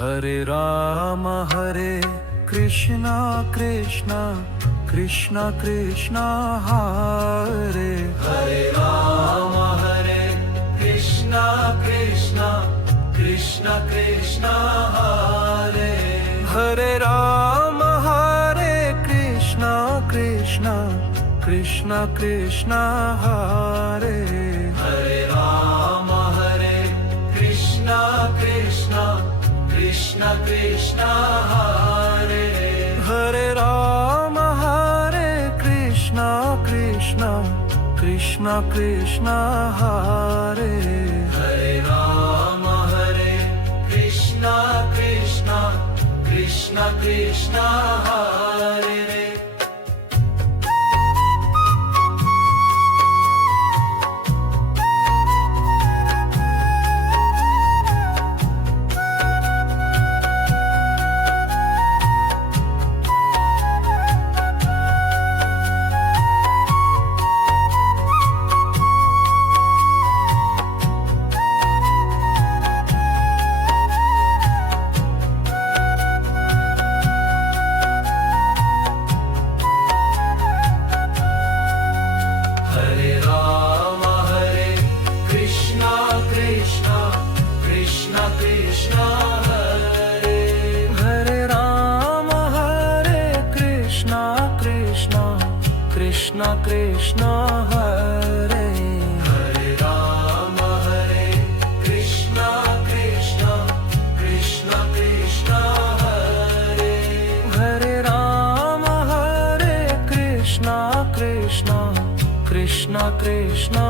Hare Krishna Krishna Krishna Krishna Hare Hare Ram Hare Krishna Krishna Krishna Krishna Hare Hare Ram Hare Krishna Krishna Krishna Krishna Hare Hare Ram Hare Krishna Krishna Krishna Krishna Hare Hare Ram Hare Krishna Krishna Krishna Krishna Hare Hare Ram Hare Krishna Krishna Krishna Krishna Hare Hare Ram Hare Krishna Krishna Krishna Krishna Hare Hare Ram Hare Krishna Krishna Krishna Krishna Hare Hare Ram Hare Krishna Krishna Krishna Krishna Hare Hare Ram Hare Krishna Krishna Krishna Krishna